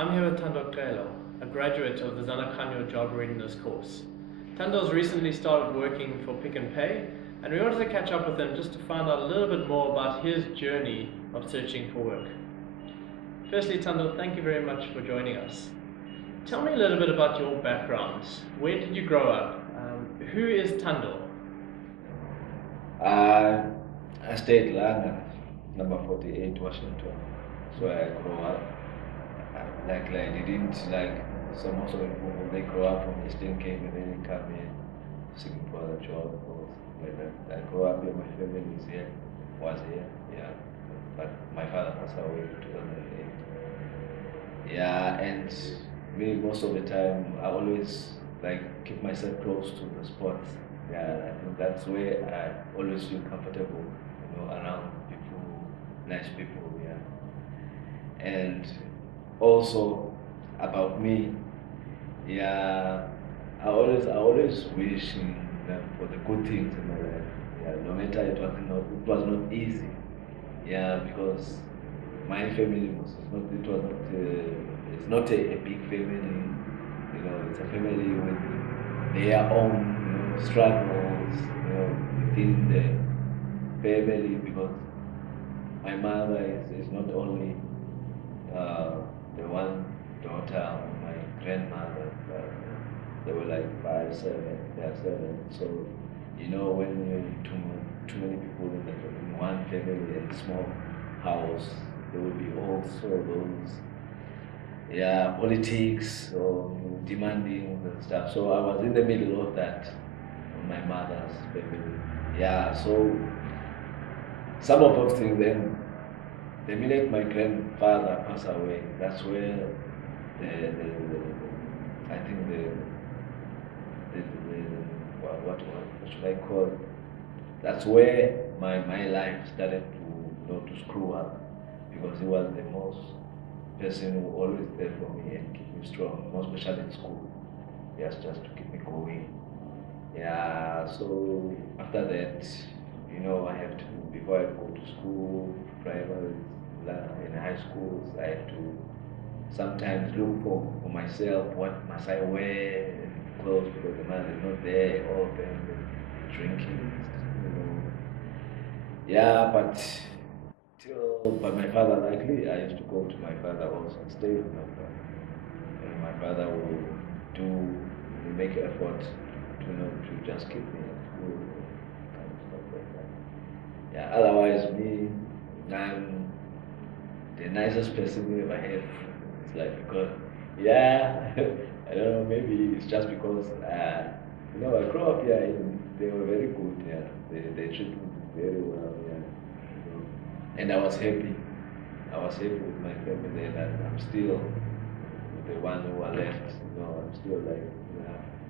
I'm here with Thando Xhelo, a graduate of the Zanokhanyo job readiness course. Thando's recently started working for Pick n Pay, and we wanted to catch up with him just to find out a little bit more about his journey of searching for work. Firstly, Thando, thank you very much for joining us. Tell me a little bit about your background. Where did you grow up? Who is Thando? I stayed London, number 48, Washington. So I grew up. I didn't like some most of the people they grow up from Eastern Cape and then they come here seeking for a job or like that. I grew up here, my family is here, was here, yeah. But my father passed away in 2008. Yeah, and me most of the time I always like keep myself close to the sports. Yeah, I think that's where I always feel comfortable, around people, nice people, yeah. And also about me, yeah, I always wish them for the good things in my life. Yeah, no matter it was not easy. Yeah, because my family was not it was not it's not a big family. It's a family with their own struggles. Within the family because my mother is not only the one daughter of my grandmother, but they were like five, seven, they are seven. So, when you're too many people in one family and small house, there will be also those, yeah, politics or demanding and stuff. So I was in the middle of that on my mother's family. Yeah, so some of those things then the minute my grandfather passed away, that's where I think the what should I call it? That's where my life started to screw up because he was the most person who always there for me and keep me strong, most especially in school. Yes, just to keep me going. Yeah, so after that, I have to, before I go to school, primary, in high schools, I have to sometimes look for myself, what must I wear, clothes, because the man is not there, open, drinking, you know. Yeah, but my father, likely, I used to go to my father also and stay with my father. And my father will make effort to just keep me at school, kind of stuff like that. Yeah, otherwise me, I'm the nicest person you ever had. It's like because, yeah, I don't know, maybe it's just because, I grew up here and they were very good, yeah. They treated me very well, yeah. And I was happy. I was happy with my family and I'm still the one who are left, I'm still like,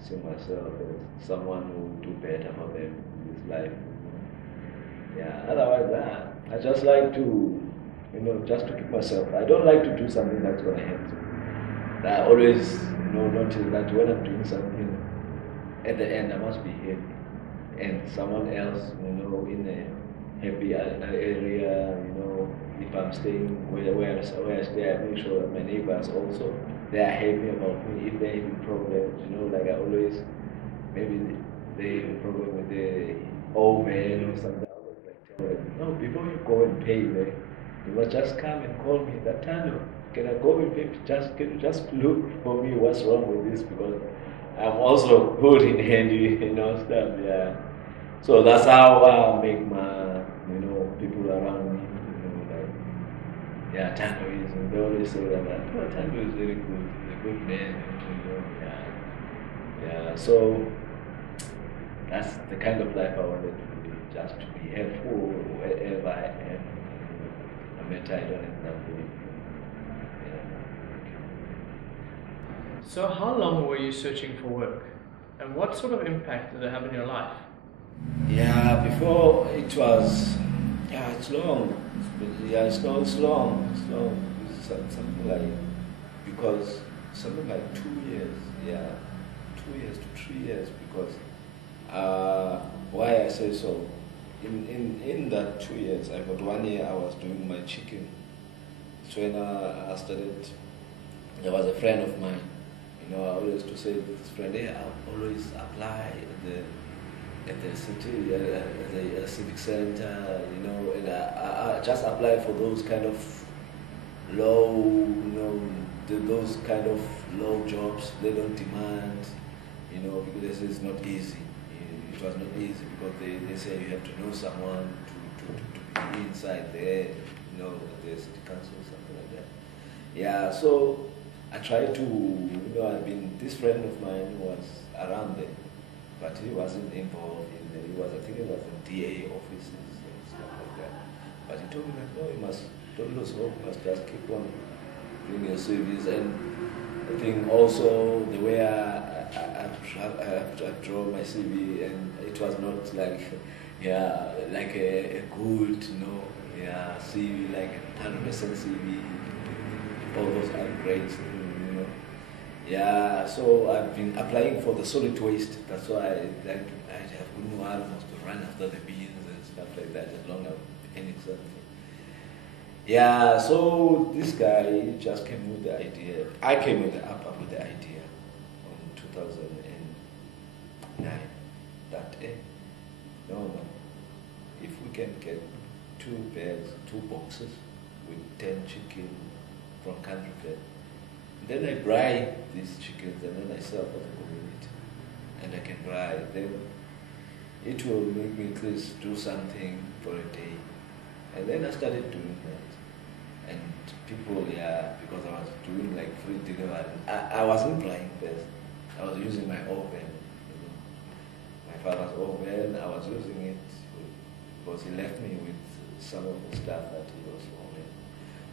see myself as someone who will do better for them in this life. Yeah, otherwise, I just like to, just to keep myself. I don't like to do something that's going to hurt me. I always, notice that when I'm doing something, at the end I must be happy. And someone else, in a happy area, if I'm staying where I stay, I make sure that my neighbors also, they are happy about me. If they're having problems, like I always, maybe they have a problem with the oven or something. I was like, tell them, no, before you go and pay, you must just come and call me that time. Can I go with him? Can you just look for me what's wrong with this? Because I'm also good in handy, stuff, yeah. So that's how I make my, people around me, like, yeah, Thando is, and they always say that, Thando is very good, he's a good man, yeah. Yeah, so that's the kind of life I wanted to be, just to be helpful wherever I am, no matter I don't have nothing. So how long were you searching for work? And what sort of impact did it have in your life? Yeah, before it was, yeah, it's long. Yeah, it's long, it's long, it's long. It's something like, because something like 2 years, yeah, 2 years to 3 years, because why I say so, in that 2 years, I got 1 year I was doing my chicken. So when I started there was a friend of mine. You know, I always to say to this friend, hey, I always apply at the city, at the civic center, you know, and I just apply for those kind of low, you know, those kind of low jobs. They don't demand, you know, because it's not easy. It was not easy because they say you have to know someone to be inside there, you know, at the city council, something like that. Yeah, so I tried to, you know, this friend of mine was around there, but he wasn't involved in it. I think it was in DA offices and stuff like that. But he told me that, no, don't lose hope, you must just keep on doing your service. And I think also the way I draw my CV, and it was not like, yeah, like a good, you know, yeah, CV, like 100% CV, all those upgrades, you know. Yeah, so I've been applying for the solid waste. That's why I have good almost to run after the beans and stuff like that, as long as any something. Yeah, so this guy just came with the idea. I came up with the idea in 2009. That no, if we can get 2 bags, 2 boxes with 10 chicken from country fair, then I buy these chickens and then I sell for the community, and I can buy. Then it will make me at least do something for a day, and then I started doing that. And people, yeah, because I was doing like free delivery. I wasn't buying first. I was using my oven, you know, my father's oven. I was using it because he left me with some of the stuff that he was owning.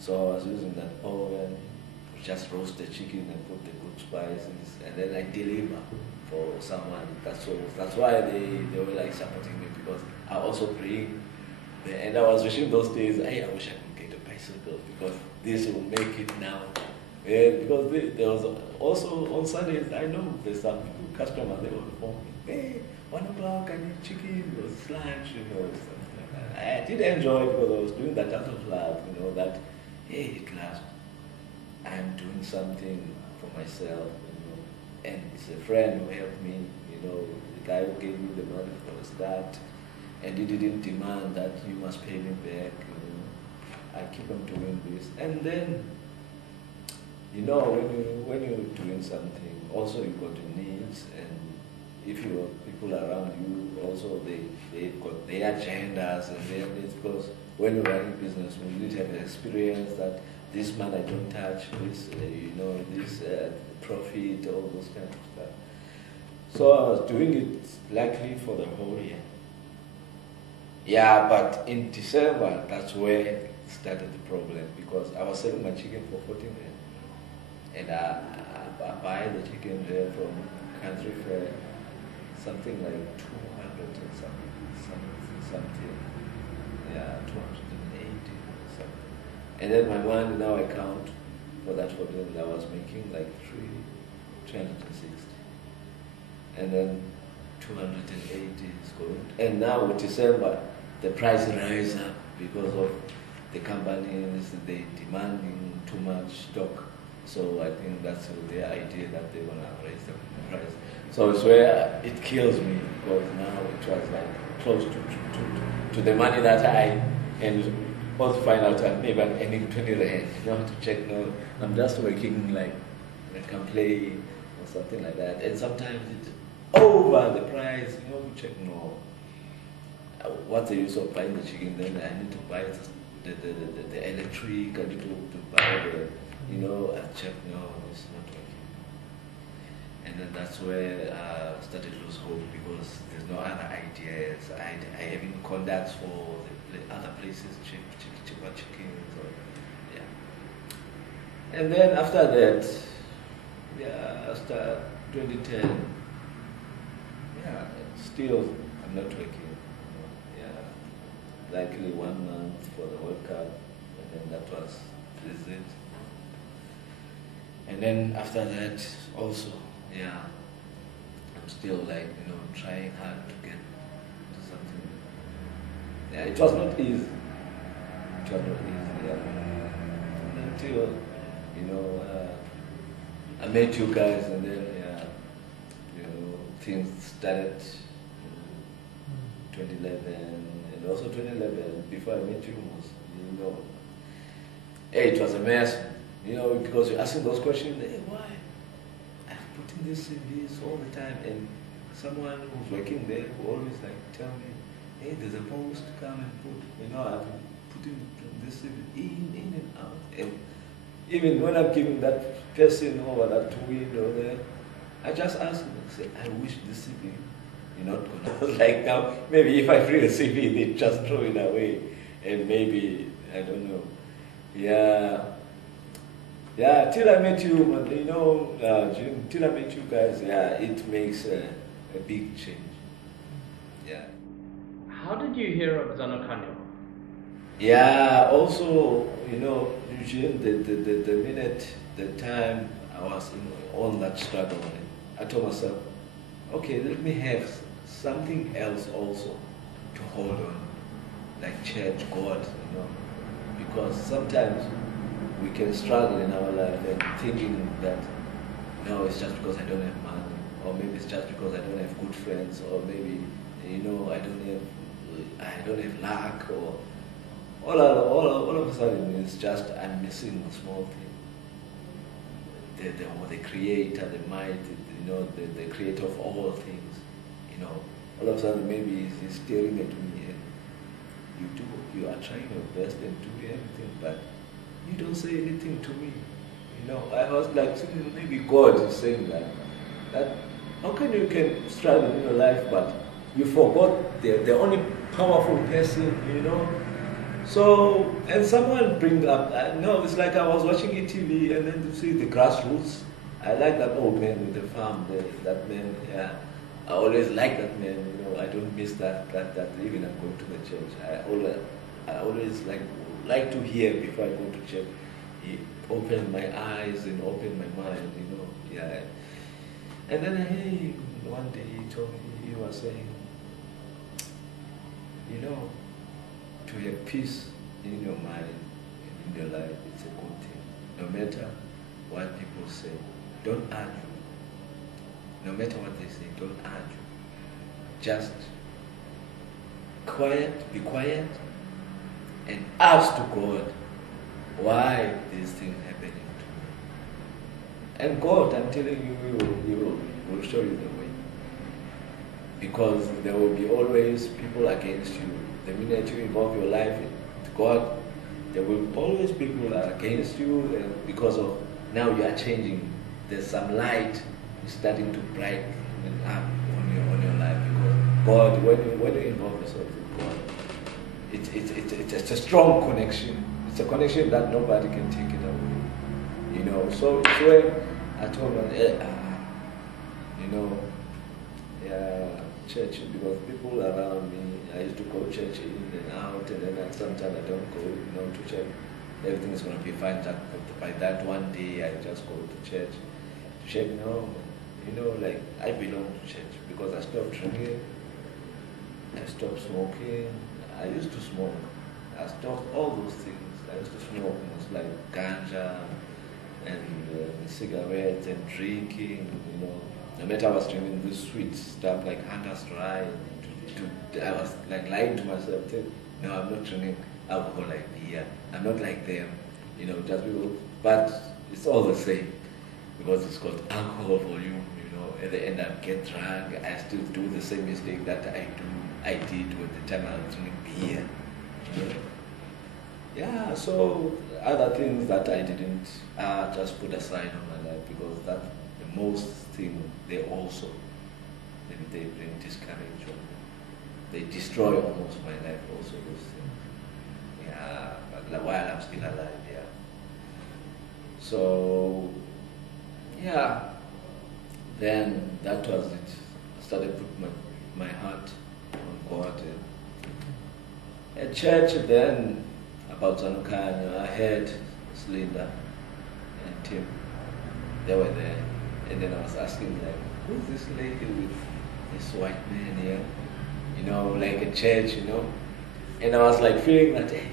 So I was using that oven to just roast the chicken and put the good spices, and then I deliver for someone. That's why they were like supporting me, because I also bring. And I was wishing those days, hey, I wish I could get a bicycle, because this will make it now. Because there was also on Sundays, I know there's some customers, they will phone me, hey, 1 o'clock, I need chicken, it was lunch, you know, something like that. I did enjoy it because I was doing that out of love, you know, that, hey, at last, I'm doing something for myself, you know, and it's a friend who helped me, you know, the guy who gave me the money for the start. And he didn't demand that you must pay me back, you know. I keep on doing this. And then, you know, when you're doing something, also you've got your needs, and if you have people around you, also they've got their agendas and their needs, because when you're running business, you need to have experience that this man I don't touch, this, you know, this profit, all those kind of stuff. So I was doing it likely for the whole year. Yeah, but in December, that's where started the problem, because I was selling my chicken for 14 rand. And I buy the chicken there from country fair, something like 200 and something. Yeah, 280 or something. And then my money now I count for that 14, I was making like 360. And then 280 is going. And now with December, the price rises up because of the companies, they demanding too much stock. So I think that's their idea that they're gonna raise the price. So it's where it kills me, because now it was like close to the money that and also find out I'm never earning 20 rand. You know, to check, no, I'm just working like I can play or something like that. And sometimes it's over the price, you know, to check, no. What's the use of buying the chicken? Then I need to buy the electric, I need to buy the, you know, I check, no, it's not working. And then that's where I started to lose hope, because there's no other ideas. I having contacts for the other places, cheaper chickens, or, yeah. And then after that, yeah, after 2010, yeah, still I'm not working. Likely 1 month for the World Cup, and then that was it. And then after that, also, yeah, I'm still like, you know, trying hard to get to something. Yeah, it was not easy. It was not easy, yeah. Until, you know, I met you guys, and then things started in 2011, and also 2011 before I met you was, it was a mess, because you're asking those questions. Hey, why? I'm putting these CVs all the time, and someone who's working there will always tell me, hey, there's a post, come and put. I've been putting this CV in and out, and even when I'm giving that person over that window there, I just ask them, say, I wish this CV, you're not gonna now, maybe if I bring a CV, they just throw it away, and maybe, I don't know. Yeah, till I met you, Jim, till I met you guys, it makes a big change. Yeah. How did you hear of Zanokhanyo? Yeah, also, Jim, the minute, the time I was on that struggle, I told myself, okay, let me have something else also to hold on, like church, God, because sometimes we can struggle in our life and thinking that, no, it's just because I don't have money, or maybe it's just because I don't have good friends, or maybe, I don't have luck, or all of a sudden it's just I'm missing a small thing. The creator, the might, the creator of all things, all of a sudden maybe he's staring at me and you are trying your best and do everything, but you don't say anything to me. I was like, maybe God is saying that how can you struggle in your life, but you forgot the only powerful person, So, and someone bring up, it's like I was watching ETV and then you see the grassroots. I like that old man with the farm, that man, yeah. I always like that man, I don't miss that even I'm going to the church. I always like to hear before I go to church. He opened my eyes and opened my mind, yeah. And then one day he told me, he was saying, to have peace in your mind and in your life, it's a good thing. No matter what people say, don't argue. No matter what they say, don't argue. Just be quiet, and ask to God why these things happening to me. And God, I'm telling you, He will show you the way. Because there will be always people against you. The minute you involve your life with God, there will always be people against you because of now you are changing. There's some light starting to brighten up on your life, because God, when you involve yourself with God, it's a strong connection. It's a connection that nobody can take it away. So it's where I told them, church, because people around me, I used to go church in and out, and then sometimes I don't go, to church. Everything is going to be fine. By that one day, I just go to church. Check, I belong to church because I stopped drinking, I stopped smoking. I used to smoke. I stopped all those things. I used to smoke, most like ganja and cigarettes and drinking, No matter I was drinking this sweet stuff like Hunter's Dry, I was like lying to myself, no, I'm not drinking alcohol like beer. I'm not like them, just people. But it's all the same because it's called alcohol for you, At the end, I get drunk. I still do the same mistake that I did with the time I was drinking beer. Yeah, so other things that I didn't just put aside on my life because that's the most thing they bring discouragement. They destroy almost my life also, those things. Yeah, but while I'm still alive, yeah. So, yeah, then that was it. I started putting my heart on God. At church then, about Zanokhanyo, I heard Slinda and Tim. They were there. And then I was asking, who's this lady with this white man here? Like a church, And I was feeling that, hey,